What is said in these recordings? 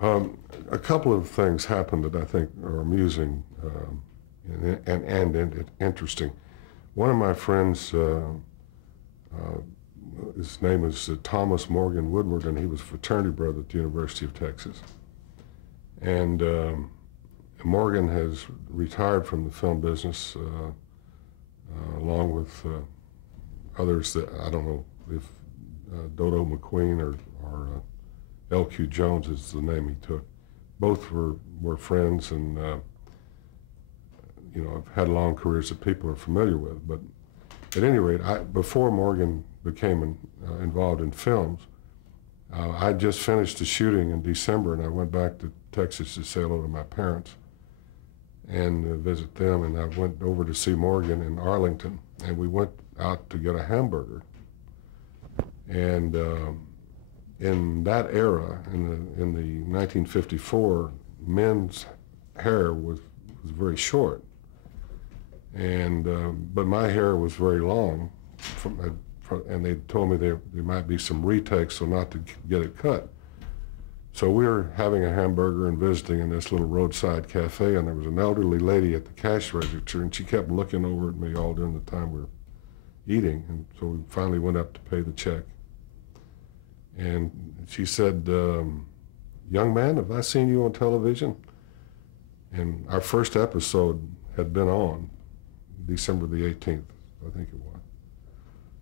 A couple of things happened that I think are amusing and interesting. One of my friends, his name is Thomas Morgan Woodward, and he was a fraternity brother at the University of Texas. And Morgan has retired from the film business along with others that I don't know if Dodo McQueen or L.Q. Jones is the name he took. Both were friends and you know, have had long careers that people are familiar with. But at any rate, before Morgan became involved in films, I just finished the shooting in December, and I went back to Texas to say hello to my parents and visit them, and I went over to see Morgan in Arlington, and we went out to get a hamburger. And in that era, in the 1954, men's hair was very short, and but my hair was very long, and they told me there might be some retakes, so not to get it cut. So we were having a hamburger and visiting in this little roadside cafe, and there was an elderly lady at the cash register, and she kept looking over at me all during the time we were eating, and so we finally went up to pay the check. And she said, young man, have I seen you on television? And our first episode had been on December the 18th, I think it was.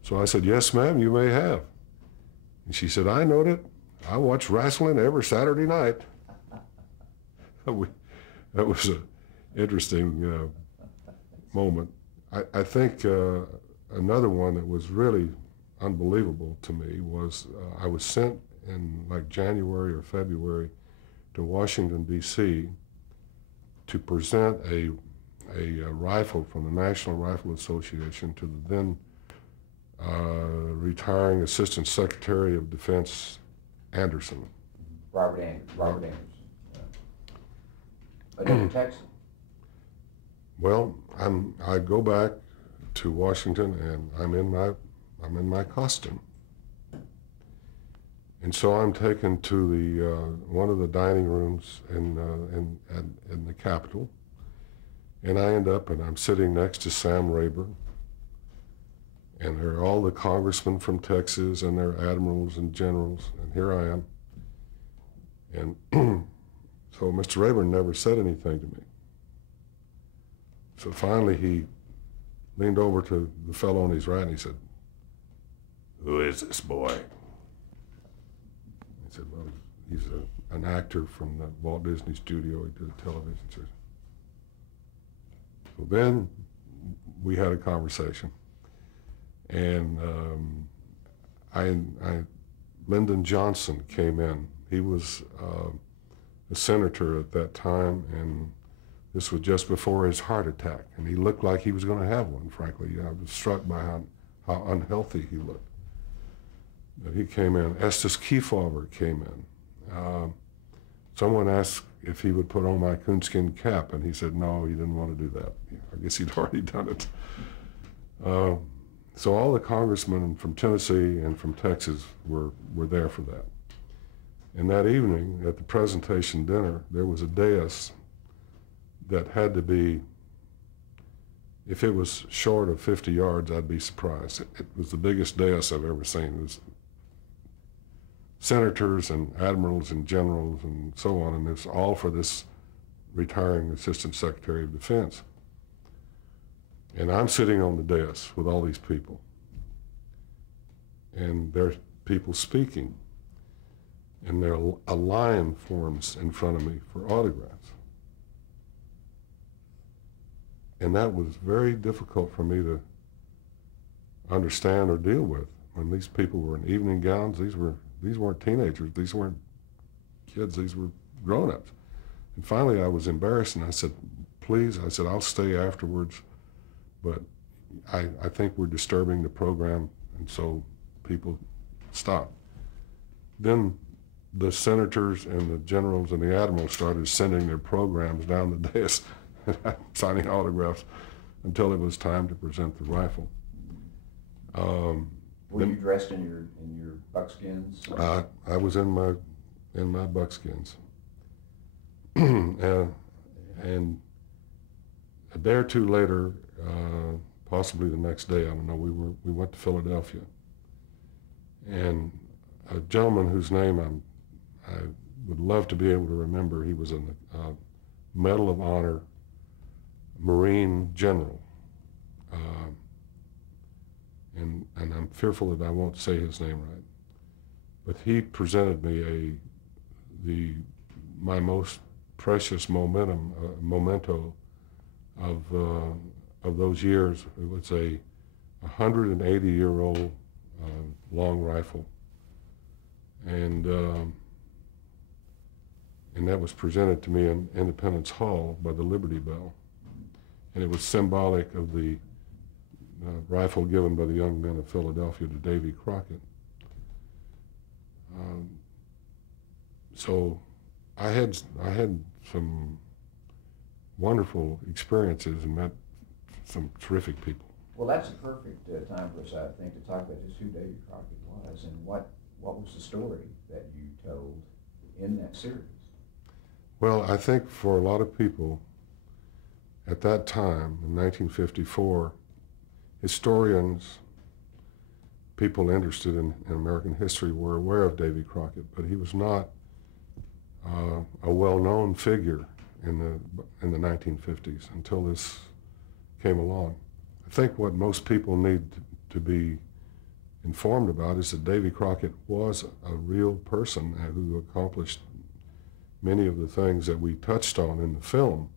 So I said, yes, ma'am, you may have. And she said, I know it. I watch wrestling every Saturday night. That was an interesting moment. I think another one that was really unbelievable to me was I was sent in like January or February to Washington, D.C. to present a rifle from the National Rifle Association to the then retiring Assistant Secretary of Defense Anderson. Robert Anderson. Another Texan. Well, I go back to Washington, and I'm in my costume, and so I'm taken to the one of the dining rooms in the Capitol, and I end up, and I'm sitting next to Sam Rayburn, and there are all the congressmen from Texas, and their admirals and generals, and here I am. And so Mr. Rayburn never said anything to me. So finally he leaned over to the fellow on his right, and he said, who is this boy? He said, well, he's an actor from the Walt Disney Studio. He did a television series. So then we had a conversation. And Lyndon Johnson came in. He was a senator at that time, and this was just before his heart attack. And he looked like he was going to have one, frankly. I was struck by how unhealthy he looked. But he came in. Estes Kefauver came in. Someone asked if he would put on my coonskin cap, and he said no, he didn't want to do that. I guess he'd already done it. So all the congressmen from Tennessee and from Texas were there for that. And that evening at the presentation dinner, there was a dais that had to be, if it was short of 50 yards, I'd be surprised. It was the biggest dais I've ever seen. It was senators and admirals and generals and so on, and it's all for this retiring Assistant Secretary of Defense. And I'm sitting on the dais with all these people, and there's people speaking, and a line forms in front of me for autographs. And that was very difficult for me to understand or deal with. When these people were in evening gowns, these weren't teenagers, these weren't kids, these were grown-ups. And finally I was embarrassed, and I said, please, I said, I'll stay afterwards, but I think we're disturbing the program, and so people stopped. Then the senators and the generals and the admirals started sending their programs down the dais, signing autographs, until it was time to present the rifle. Were you dressed in your buckskins? I was in my buckskins. and a day or two later, possibly the next day, I don't know, we went to Philadelphia, and a gentleman whose name I would love to be able to remember, he was a Medal of Honor Marine General, and I'm fearful that I won't say his name right, but he presented me my most precious memento of those years. It was a 180-year-old long rifle, and that was presented to me in Independence Hall by the Liberty Bell, and it was symbolic of the rifle given by the young men of Philadelphia to Davy Crockett. So I had some wonderful experiences and met some terrific people. Well, that's a perfect time for us, I think, to talk about just who Davy Crockett was and what was the story that you told in that series. Well, I think for a lot of people at that time, in 1954, historians, people interested in American history were aware of Davy Crockett, but he was not a well-known figure in the 1950s until this came along. I think what most people need to be informed about is that Davy Crockett was a real person who accomplished many of the things that we touched on in the film,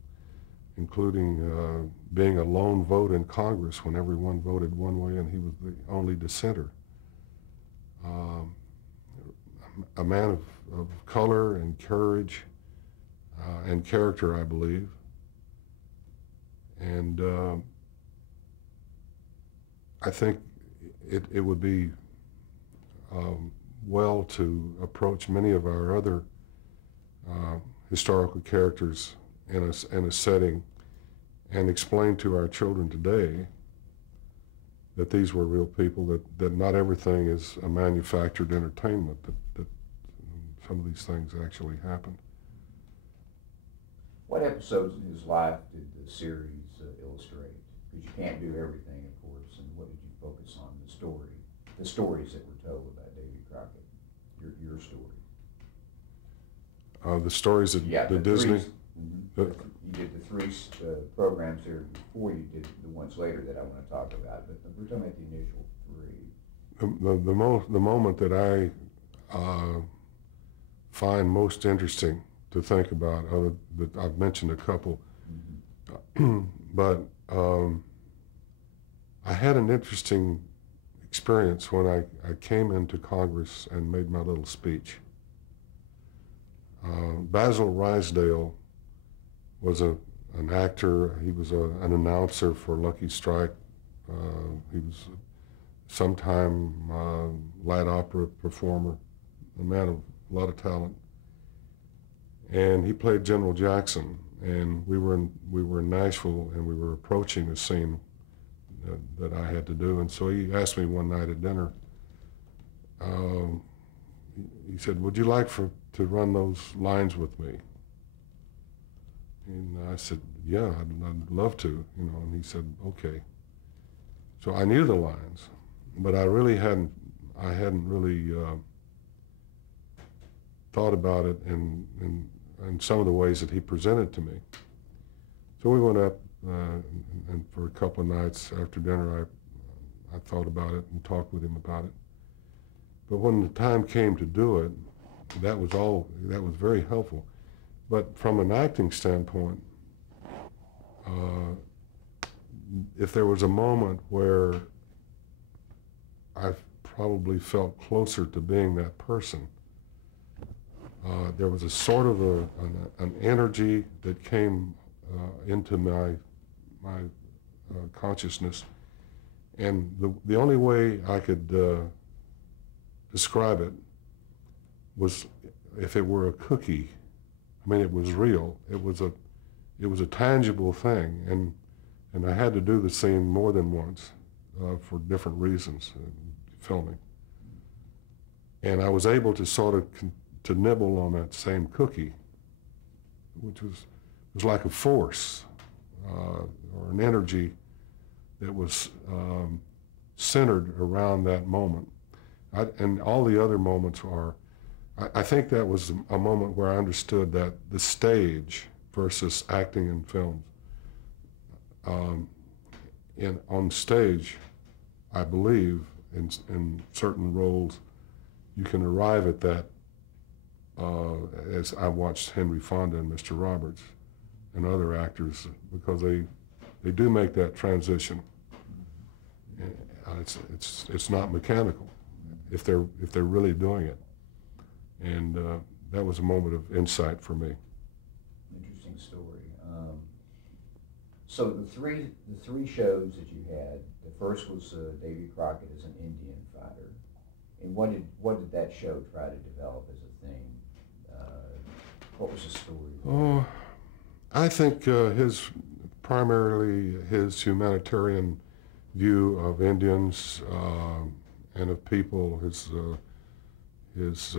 including being a lone vote in Congress when everyone voted one way and he was the only dissenter. A man of color and courage and character, I believe. And I think it would be well to approach many of our other historical characters in a setting and explain to our children today that these were real people, that not everything is a manufactured entertainment, that some of these things actually happened. What episodes in his life did the series illustrate? Because you can't do everything, of course, and what did you focus on? The stories that were told about Davy Crockett, your story. The stories that the Disney... You did the three programs here before you did the ones later that I want to talk about, but we're talking about the initial three. The moment that I find most interesting to think about, that I've mentioned a couple, but I had an interesting experience when I came into Congress and made my little speech. Basil Ruysdael was an actor. He was an announcer for Lucky Strike. He was a sometime light opera performer, a man of a lot of talent. And he played General Jackson. And we were in Nashville, and we were approaching a scene that I had to do. And so he asked me one night at dinner. He said, "Would you like to run those lines with me?" And I said, "Yeah, I'd love to," and he said, "Okay." So I knew the lines, but I hadn't really thought about it in some of the ways that he presented to me. So we went up, and for a couple of nights after dinner, I thought about it and talked with him about it. But when the time came to do it, that was very helpful. But from an acting standpoint, if there was a moment where I probably felt closer to being that person, there was a sort of an energy that came into my consciousness, and the only way I could describe it was if it were a cookie. I mean, it was real. It was a tangible thing, and I had to do the scene more than once for different reasons, filming. And I was able to sort of to nibble on that same cookie which was like a force or an energy that was centered around that moment. And all the other moments are, I think that was a moment where I understood that the stage versus acting in films. On stage, I believe, in certain roles, you can arrive at that, as I watched Henry Fonda and Mr. Roberts and other actors, because they do make that transition. It's not mechanical if they're really doing it. And that was a moment of insight for me. Interesting story. So the three shows that you had, the first was Davy Crockett as an Indian fighter. And what did that show try to develop as a theme? What was the story? Oh, I think primarily his humanitarian view of Indians and of people, his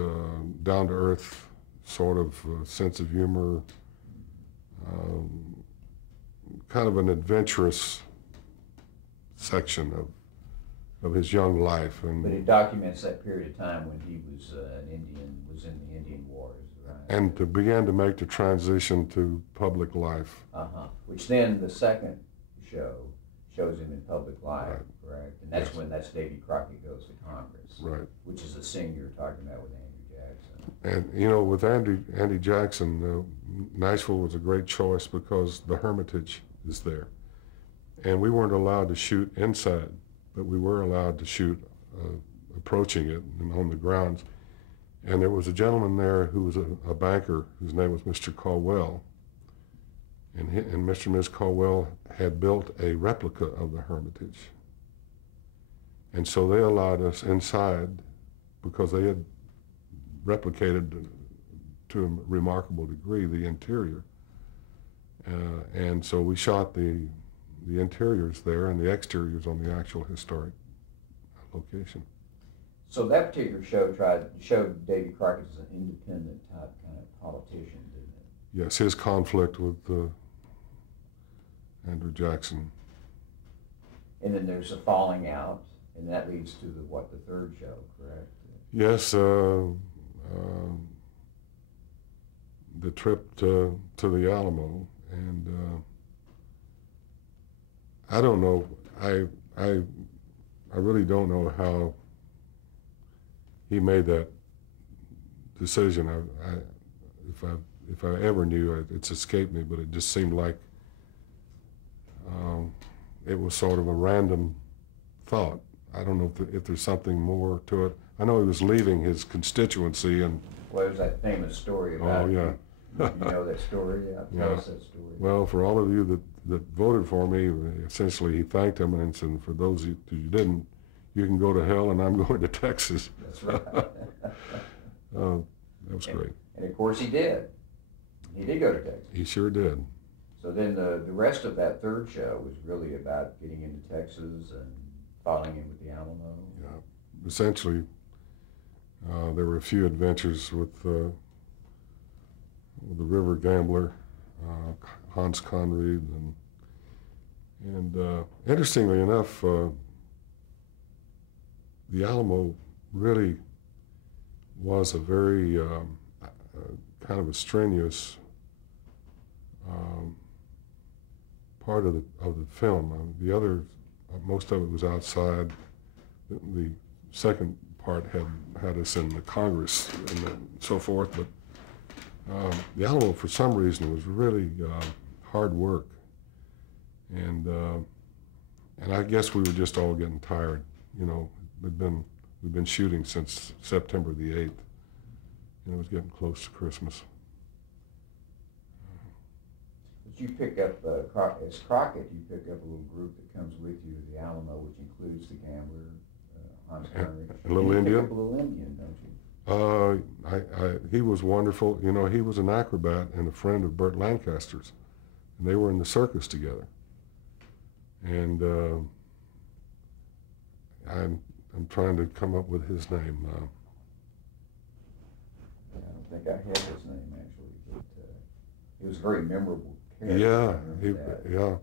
down-to-earth sort of sense of humor, kind of an adventurous section of his young life. But it documents that period of time when he was was in the Indian Wars, right? And began to make the transition to public life. Which then the second show shows him in public life, right. Correct? And that's yes. when Davy Crockett goes to Congress, right? Which is the scene you're talking about with Andrew Jackson. And you know, with Andy Jackson, Nashville was a great choice because the Hermitage is there, and we weren't allowed to shoot inside, but we were allowed to shoot approaching it and on the grounds. And there was a gentleman there who was a banker whose name was Mr. Caldwell, and Mr. and Ms. Caldwell had built a replica of the Hermitage. And so they allowed us inside because they had replicated to a remarkable degree the interior. And so we shot the interiors there and the exteriors on the actual historic location. So that particular show showed Davy Crockett as an independent type kind of politician, didn't it? Yes, his conflict with Andrew Jackson. And then there's a falling out, and that leads to the third show, correct? Yes, the trip to the Alamo, and I don't know. I really don't know how he made that decision. If I ever knew, it's escaped me. But it just seemed like it was sort of a random thought. I don't know if there's something more to it. I know he was leaving his constituency, and well, there's that famous story about. Oh yeah. You know that story? Yeah. Tell us that story. Well, for all of you that voted for me, essentially he thanked them and said, for those of you didn't, you can go to hell and I'm going to Texas. That's right. That was great. And of course he did. He did go to Texas. He sure did. So then the rest of that third show was really about getting into Texas and falling in with the Alamo. Yeah. Essentially, there were a few adventures with the river gambler, Hans Conried, and interestingly enough, the Alamo really was a very kind of a strenuous part of the film. The other, most of it was outside. The second part had us in the Congress and so forth, but the Alamo, for some reason, was really hard work, and I guess we were just all getting tired. You know, we've been shooting since September the 8th, and it was getting close to Christmas. But you pick up as Crockett, you pick up a little group that comes with you to the Alamo, which includes the gambler, Hans Conried. A little Indian. You pick up a little Indian, don't you? He was wonderful. You know, he was an acrobat and a friend of Burt Lancaster's, and they were in the circus together. And I'm trying to come up with his name. I don't think I have his name actually, but he was a very memorable character. Yeah,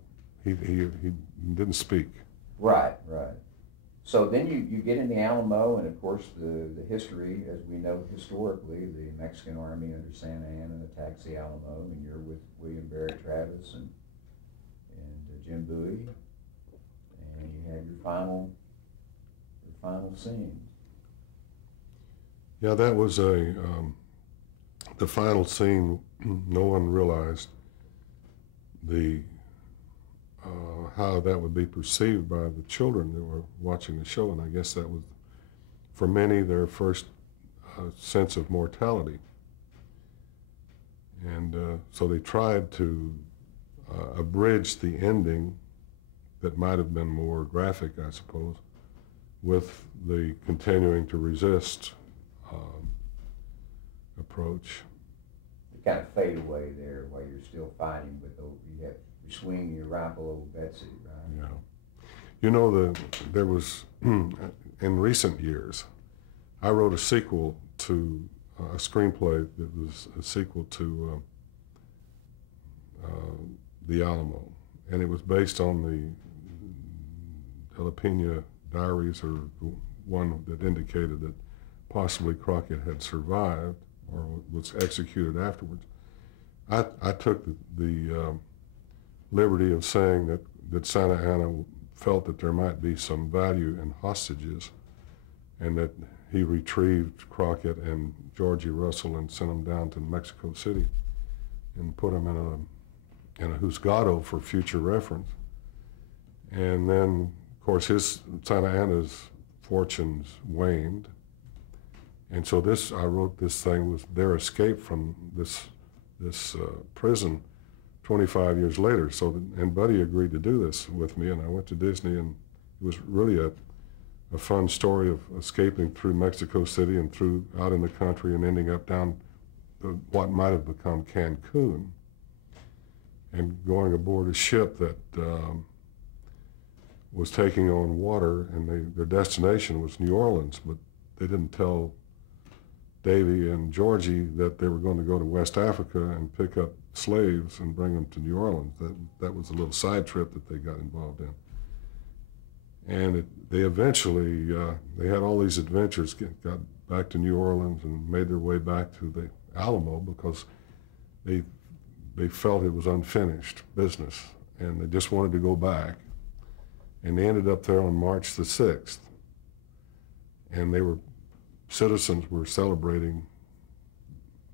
he he didn't speak. Right, right. So then you get in the Alamo, and of course the history, as we know historically, the Mexican army under Santa Anna attacks the Alamo, and you're with William Barrett Travis and Jim Bowie, and you have your final scene. Yeah, that was the final scene. No one realized how that would be perceived by the children that were watching the show, and I guess that was, for many, their first sense of mortality. And so they tried to abridge the ending that might have been more graphic, I suppose, with the continuing to resist approach. You kind of fade away there while you're still fighting, but you're swinging your rifle over Betsy, right? Yeah. You know, there was, in recent years, I wrote a sequel to a screenplay that was a sequel to The Alamo, and it was based on the De La Pena diaries, or the one that indicated that possibly Crockett had survived or was executed afterwards. I took the liberty of saying that Santa Anna felt that there might be some value in hostages, and that he retrieved Crockett and Georgie Russell and sent them down to Mexico City and put them in a juzgado for future reference. And then, of course, Santa Anna's fortunes waned. And so I wrote this thing with their escape from this prison 25 years later. And Buddy agreed to do this with me, and I went to Disney, and it was really a fun story of escaping through Mexico City and through out in the country and ending up down what might have become Cancun, and going aboard a ship that was taking on water, and their destination was New Orleans, but they didn't tell Davy and Georgie that they were going to go to West Africa and pick up slaves and bring them to New Orleans. That was a little side trip that they got involved in. And they eventually, they had all these adventures, got back to New Orleans and made their way back to the Alamo because they felt it was unfinished business, and they just wanted to go back. And they ended up there on March the 6th. And citizens were celebrating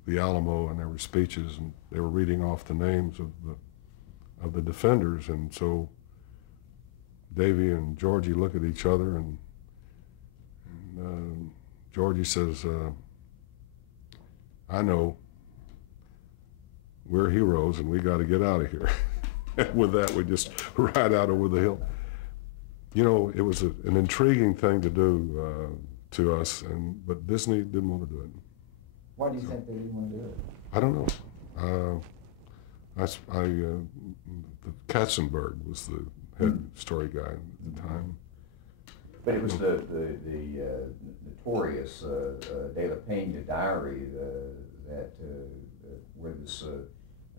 the Alamo, and there were speeches, and they were reading off the names of the defenders. And so Davy and Georgie look at each other, and Georgie says, I know, we're heroes and we got to get out of here. And with that, we just ride out over the hill. You know, it was an intriguing thing to do to us, but Disney didn't want to do it. Why do you think they didn't want to do it? I don't know. Katzenberg was the head story guy at the time. But it was the notorious De La Pena diary where this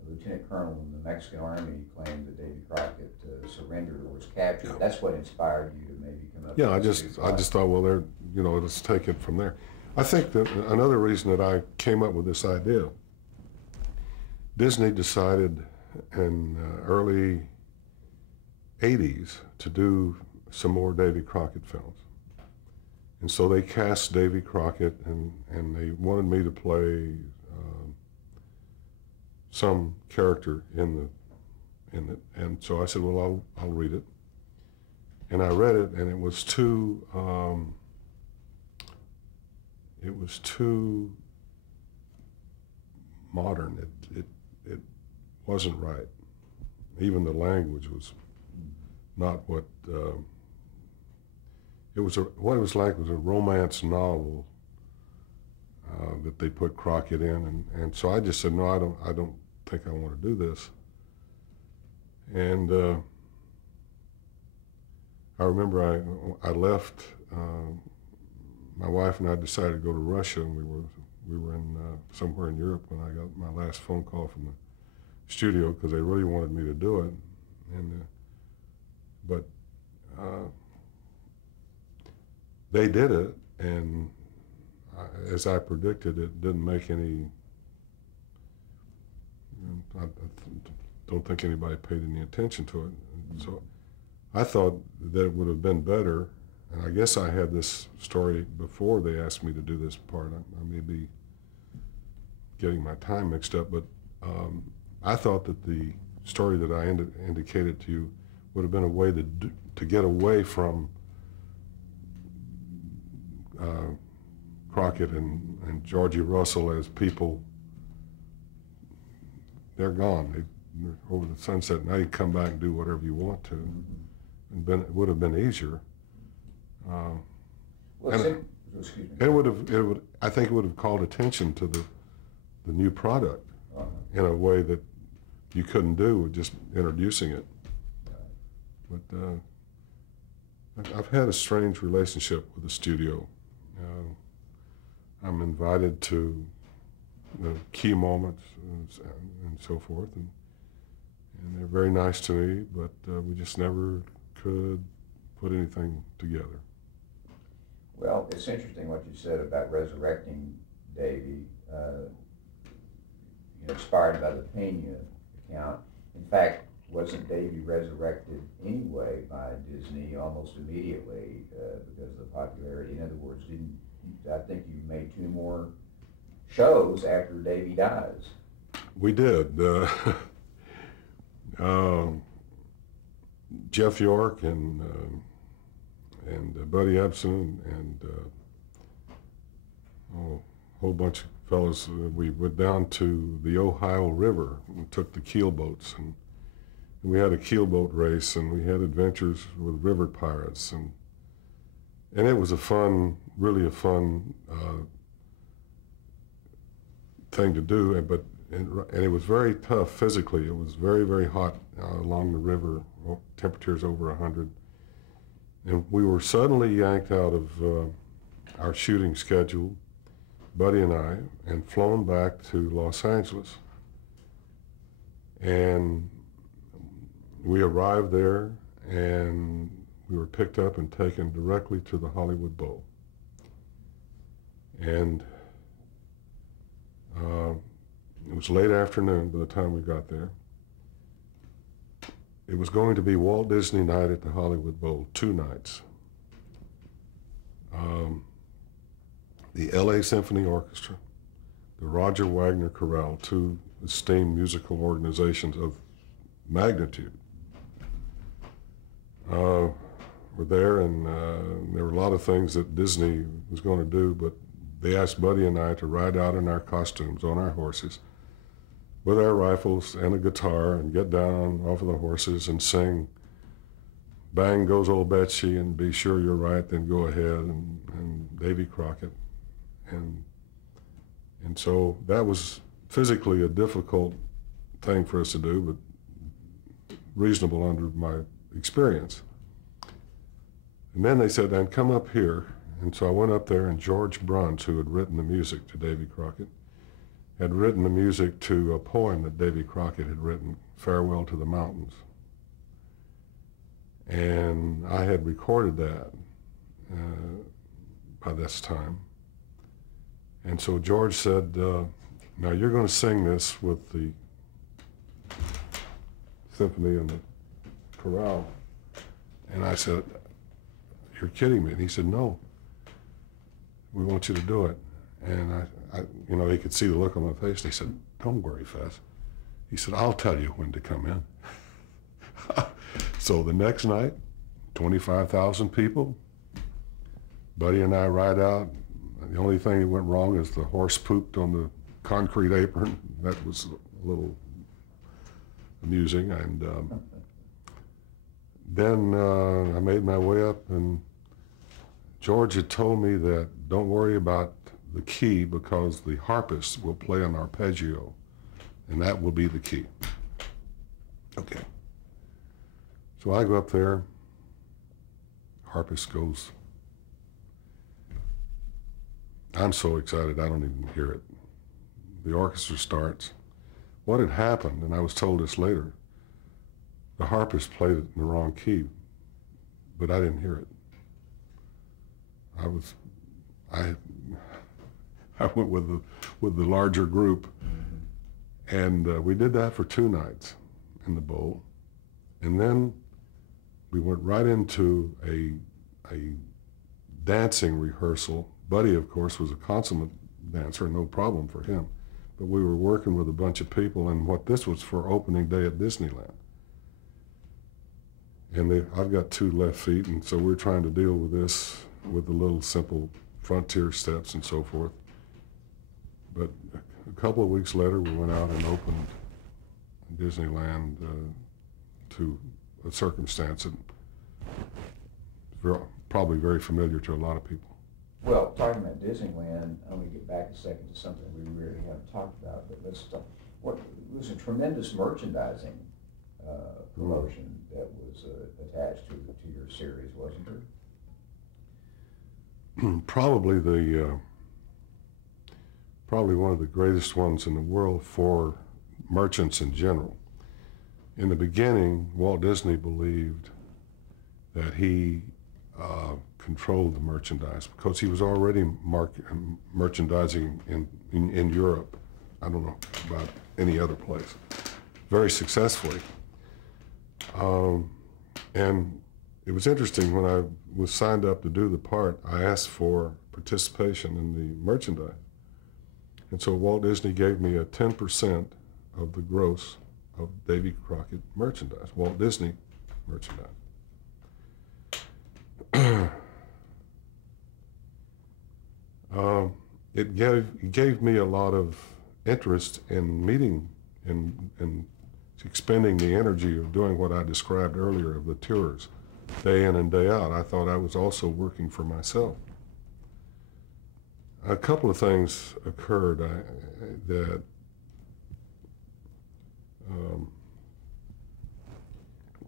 lieutenant colonel in the Mexican army claimed that Davy Crockett surrendered or was captured. Yeah. That's what inspired you to maybe come up. Yeah, I just thought, well, let's take it from there. I think that another reason that I came up with this idea, Disney decided in early 80s to do some more Davy Crockett films. And so they cast Davy Crockett, and they wanted me to play some character in it. And so I said, well, I'll read it. And I read it, and it was too modern. It wasn't right. Even the language was not what what it was like was a romance novel that they put Crockett in, and so I just said, no, I don't think I want to do this. And I remember I left. My wife and I decided to go to Russia, and we were in somewhere in Europe when I got my last phone call from the studio because they really wanted me to do it, and but they did it, and as I predicted, it didn't make any. I don't think anybody paid any attention to it. So I thought that it would have been better, and I guess I had this story before they asked me to do this part. I may be getting my time mixed up, but I thought that the story that I indicated to you would have been a way to get away from Crockett and Georgie Russell as people. They're gone. They're over the sunset. Now you come back and do whatever you want to. And it would have been easier. It would have. I think it would have called attention to the new product in a way that you couldn't do with just introducing it. But I've had a strange relationship with the studio. I'm invited to the key moments and so forth, and they're very nice to me, but we just never could put anything together. Well, it's interesting what you said about resurrecting Davy, inspired by the Pena account. In fact, wasn't Davy resurrected anyway by Disney almost immediately because of the popularity? In other words, I think you made 2 more shows after Davy dies. We did. Jeff York and Buddy Ebsen and a whole bunch of fellows. We went down to the Ohio River and took the keel boats, and we had a keelboat race, and we had adventures with river pirates, and it was really a fun thing to do, and it was very tough physically. It was very, very hot along the river, temperatures over 100, and we were suddenly yanked out of our shooting schedule, Buddy and I, and flown back to Los Angeles, and we arrived there, and we were picked up and taken directly to the Hollywood Bowl. And it was late afternoon by the time we got there. It was going to be Walt Disney night at the Hollywood Bowl, 2 nights. The LA Symphony Orchestra, the Roger Wagner Chorale, 2 esteemed musical organizations of magnitude, were there, and there were a lot of things that Disney was going to do, but they asked Buddy and I to ride out in our costumes on our horses with our rifles and a guitar and get down off of the horses and sing Bang Goes Old Betsy and Be Sure You're Right, Then Go Ahead, and Davy Crockett. And so that was physically a difficult thing for us to do, but reasonable under my experience. And then they said, and come up here. And so I went up there, and George Bruns, who had written the music to Davy Crockett, had written the music to a poem that Davy Crockett had written, Farewell to the Mountains. And I had recorded that by this time. And so George said, now you're going to sing this with the symphony and the chorale. And I said, you're kidding me. And he said, no, we want you to do it. And he could see the look on my face. And he said, don't worry, Fess. He said, I'll tell you when to come in. So the next night, 25,000 people. Buddy and I ride out. The only thing that went wrong is the horse pooped on the concrete apron. That was a little amusing. And then I made my way up, and George had told me that don't worry about the key because the harpist will play an arpeggio, and that will be the key. Okay. So I go up there, harpist goes. I'm so excited I don't even hear it. The orchestra starts. what had happened, and I was told this later, the harpist played it in the wrong key, but I didn't hear it. I went with the larger group, and we did that for 2 nights in the bowl, and then we went right into a dancing rehearsal. Buddy, of course, was a consummate dancer, no problem for him, but we were working with a bunch of people, and this was for opening day at Disneyland. And I've got 2 left feet, and so we're trying to deal with this with the little simple frontier steps and so forth. But a couple of weeks later, we went out and opened Disneyland to a circumstance that is probably very familiar to a lot of people. Well, talking about Disneyland, I want to get back a second to something we really haven't talked about, but let's talk. It was a tremendous merchandising promotion that was attached to your series, wasn't there? Probably one of the greatest ones in the world for merchants in general. In the beginning, Walt Disney believed that he controlled the merchandise because he was already merchandising in Europe. I don't know about any other place, very successfully. And it was interesting, when I was signed up to do the part, I asked for participation in the merchandise. And so Walt Disney gave me a 10% of the gross of Davy Crockett merchandise, Walt Disney merchandise. It gave me a lot of interest in meeting and expending the energy of doing what I described earlier of the tours, day in and day out. I thought I was also working for myself. A couple of things occurred that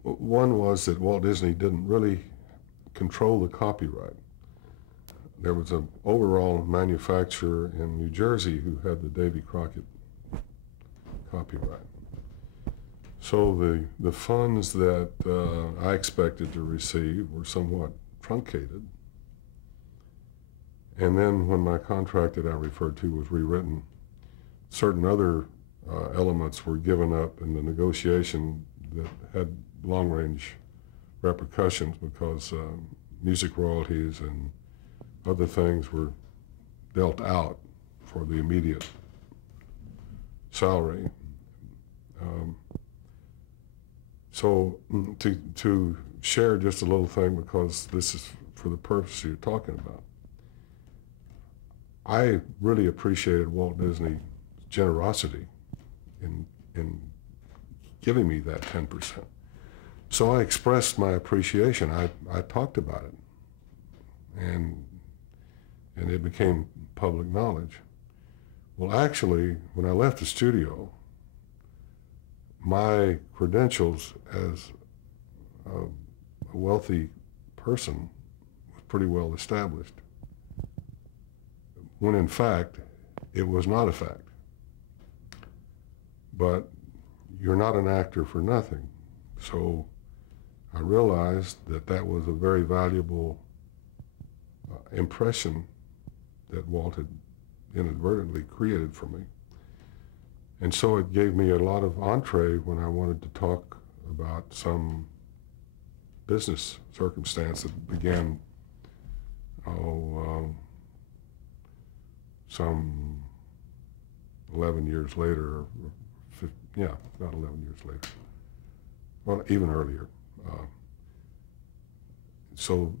one was that Walt Disney didn't really control the copyright. There was an overall manufacturer in New Jersey who had the Davy Crockett copyright. So the funds that I expected to receive were somewhat truncated. And then when my contract that I referred to was rewritten, certain other elements were given up in the negotiation that had long-range repercussions, because music royalties and other things were dealt out for the immediate salary. So to share just a little thing, because this is for the purpose you're talking about, I really appreciated Walt Disney's generosity in giving me that 10%. So I expressed my appreciation. I talked about it, and it became public knowledge. Well, actually, when I left the studio, my credentials as a wealthy person was pretty well established, when in fact it was not a fact. But you're not an actor for nothing. So I realized that that was a very valuable impression that Walt had inadvertently created for me. And so it gave me a lot of entree when I wanted to talk about some business circumstance that began, some 11 years later, yeah, about 11 years later, well, even earlier. So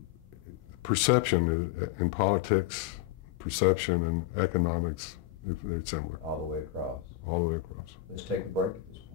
perception in politics, perception in economics, they're similar. All the way across. All the way across. Let's take a break at this point.